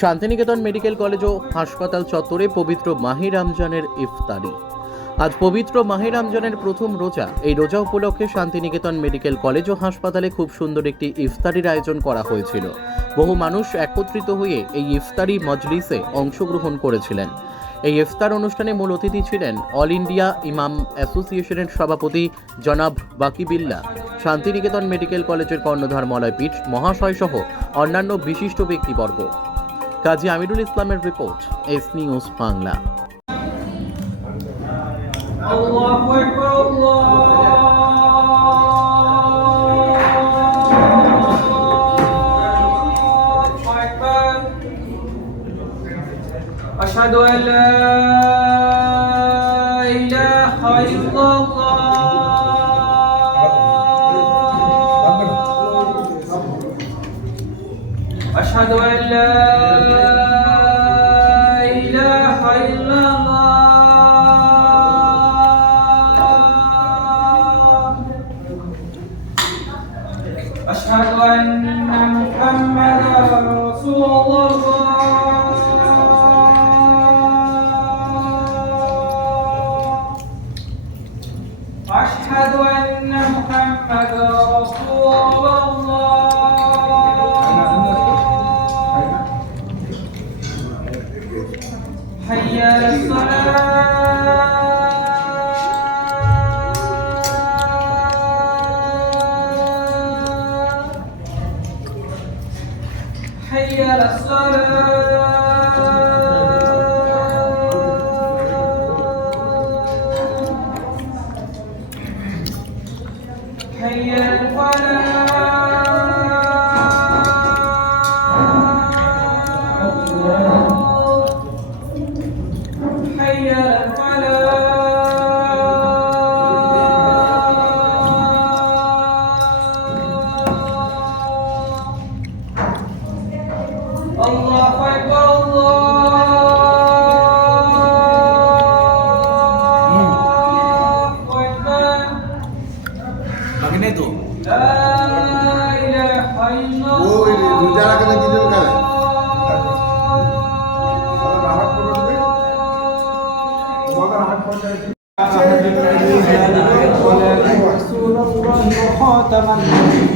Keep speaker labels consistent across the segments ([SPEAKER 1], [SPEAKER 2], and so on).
[SPEAKER 1] Santiniketan medical college ও হাসপাতাল চত্বরে পবিত্র মাহি রমজানের ইফতারি। আজ পবিত্র মাহি রমজানের প্রথম রোজা। এই রোজা উপলক্ষে শান্তিনিকেতন মেডিকেল কলেজ ও হাসপাতালে খুব সুন্দর একটি ইফতারির আয়োজন করা হয়েছিল। বহু মানুষ একত্রিত হয়ে এই ইফতারি মজলিসে অংশগ্রহণ করেছিলেন। এই ইফতার অনুষ্ঠানে মূল অতিথি ছিলেন অল ইন্ডিয়া ইমাম অ্যাসোসিয়েশনের সভাপতি জনাব বাকিবিল্লা, শান্তিনিকেতন মেডিকেল কলেজের কর্ণধার মলয়পীঠ মহাশয় সহ অন্যান্য বিশিষ্ট ব্যক্তিবর্গ। কাজী আমিরুল ইসলামের রিপোর্ট এস নিউজ বাংলা
[SPEAKER 2] الله أكبر الله أكبر أشهد أن لا إله إلا الله أشهد أن لا 하고 الصلاة حي वो गुजारा करने की जरूरत है خاتم النبي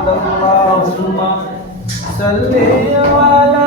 [SPEAKER 2] اللهم صل على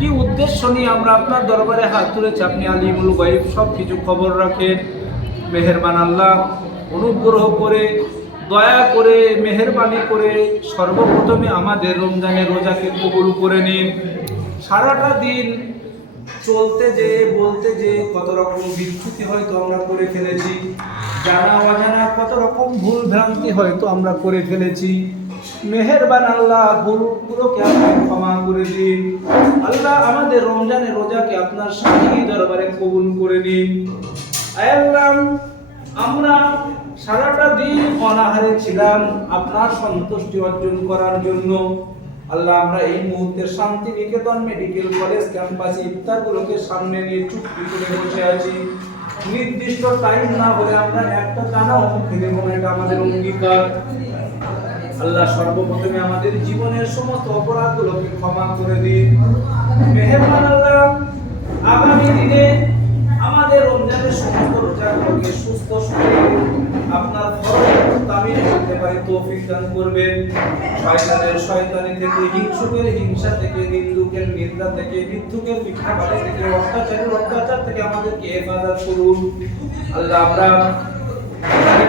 [SPEAKER 2] কি উদ্দেশ্য নিয়ে আমরা আপনার দরবারে হাত তুলেছি? আপনি আলিমুল গাইব সব কিছু খবর রাখেন। মেহেরবান আল্লাহ, অনুগ্রহ করে, দয়া করে, মেহেরবানি করে, সর্বপ্রথমে আমাদের রমজানের রোজাকে কবুল করে নিন। সারাটা দিন চলতে যে, বলতে যে, কত রকম বিচ্যুতি হয়তো আমরা করে ফেলেছি জানা অজানা কত রকম ভুল ভ্রান্তি হয়তো আমরা করে ফেলেছি। মেহেরবান আল্লাহ ভুলগুলোকে আপনি ক্ষমা করে দিন। আল্লাহ আমাদের রমজানের রোজাকে আপনার শাহী দরবারে কবুল করে দিন। আয় আল্লাহ, আমরা সারাটা দিন অনাহারে ছিলাম আপনার সন্তুষ্টি অর্জন করার জন্য। আল্লাহ, আমরা এই মুহূর্তে শান্তি নিকেতন মেডিকেল কলেজ ক্যাম্পাসে ইফতারগুলোকে সামনে নিয়ে চুক্তি করে বসে আছি। নির্দিষ্ট টাইম না হলে আমরা একটা টানাও মুখে দেব না এটা আমাদের অঙ্গীকার। আল্লাহ সর্বপ্রথমে আমাদের জীবনের সমস্ত অপরাধগুলোকে ক্ষমা করে দিন। মেহেরবান আল্লাহ, আগামী দিনে আমাদের রমজানের সমস্ত রোজাগুলোকে সুস্থ শরীরে আপনার আমাদেরকে হেফাজত করুন। আল্লাহ আমরা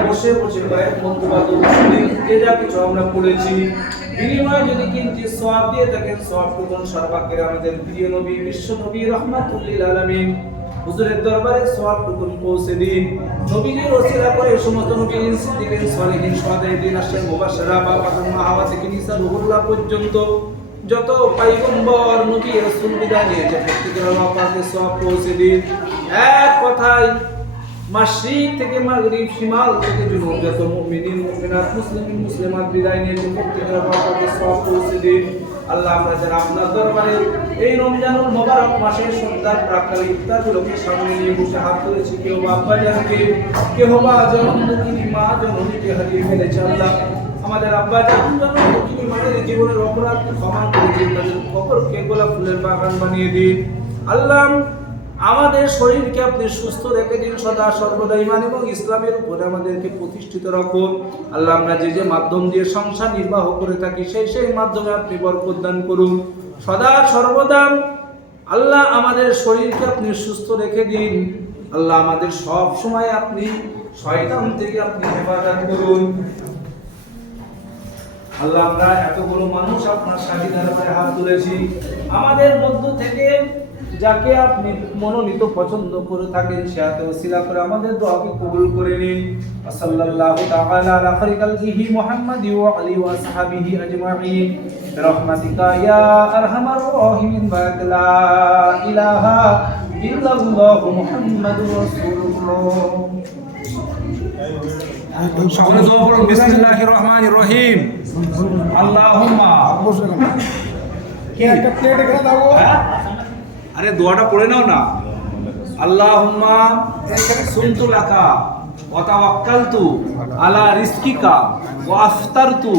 [SPEAKER 2] বসে বসে কয়েক যে যা কিছু আমরা পড়েছি যদি দিয়ে থাকেন আমাদের প্রিয় নবী, বিশ্ব নবী, রহমাতুল্লিল হুজুরের দরবারে পৌঁছে দিন। করে সমস্ত বা হাওয়া থেকে নিসা রুহুল্লাহ পর্যন্ত। যত পয়গম্বর, নবী, রাসূল বিদায় নিয়েছে প্রত্যেকের আল্লাহ পৌঁছে দিন। এক কথায় মাশরিক থেকে মাগরিব শিমাল থেকে জুনুব যত মুমিনিন, মুমিনাত মুসলিমিন মুসলিমাত বিদায় নিয়ে প্রত্যেকের বাবাকে সব পৌঁছে দিন। আল্লাহ আমরা যারা আপনার দরবারে এই রমজানুল মোবারক মাসের সন্ধ্যার প্রাকালে ইফতারগুলোকে সামনে নিয়ে বসে হাত তুলেছি, কেউ বা আব্বা জানকে কেউ বা জনমুখী, মা জননীকে হারিয়ে ফেলেছে আল্লাহ। আমাদের আব্বা জান জনমুখী মায়ের জীবনের অপরাধ ক্ষমা করে দিন তাদের কবরকে গোলাপ ফুলের বাগান বানিয়ে দিন। আল্লাহ আমাদের শরীরকে আপনি সুস্থ রেখে দিন সদা সর্বদা ইমান এবং ইসলামের উপরে আমাদেরকে প্রতিষ্ঠিত রাখুন। আল্লাহ আমরা যে যে মাধ্যম দিয়ে সংসার নির্বাহ করে থাকি, সেই সেই মাধ্যমে আপনি বরকত দান করুন। সদা, সর্বদা আল্লাহ আমাদের শরীরকে আপনি সুস্থ রেখে দিন। আল্লাহ আমাদের সব সময় আপনি শয়তান থেকে আপনি হেফাজত করুন। আল্লাহ আমরা এতগুলো মানুষ আপনার শাহী হাত তুলেছি। আমাদের মধ্য থেকে যাকে আপনি মনোনীত পছন্দ করে থাকেন সে হাতে ওসিলা করে আমাদের দোয়াকে কবুল করে নিন। সাল্লাল্লাহু তাআলা আলা খালিকালহি মুহাম্মাদি ওয়া আলি ওয়া সাহাবিহি আজমাইন। বিরহমাতিকা ইয়া আরহামার রাহিমিন বারাক লা ইলাহা ইল্লাল্লাহু মুহাম্মাদুর রাসূলুল্লাহ। সকলে দোয়া পড়ুন বিসমিল্লাহির রহমানির রহিম। আল্লাহুম্মা।
[SPEAKER 3] কি একটা প্লেট এখানে দাও?
[SPEAKER 2] হ্যাঁ? আরে দোয়াটা পড়ে নাও না। আল্লাহুম্মা সুনতু লাকা ওয়া তাওয়াক্কালতু আলা রিজকিকা ওয়া আফতারতু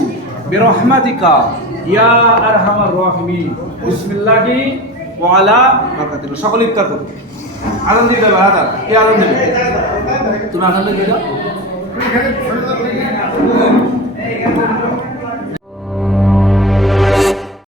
[SPEAKER 2] বিরহমাতিকা। ইয়া আরহামার রাহিমিন। বিসমিল্লাহি ওয়া আলা বারাকাতিল্লাহ। সকলে ইফতার করুন আনন্দ দিতে হবে কে আনন্দ দিবে? তুমি আনন্দ দিয়ে দাও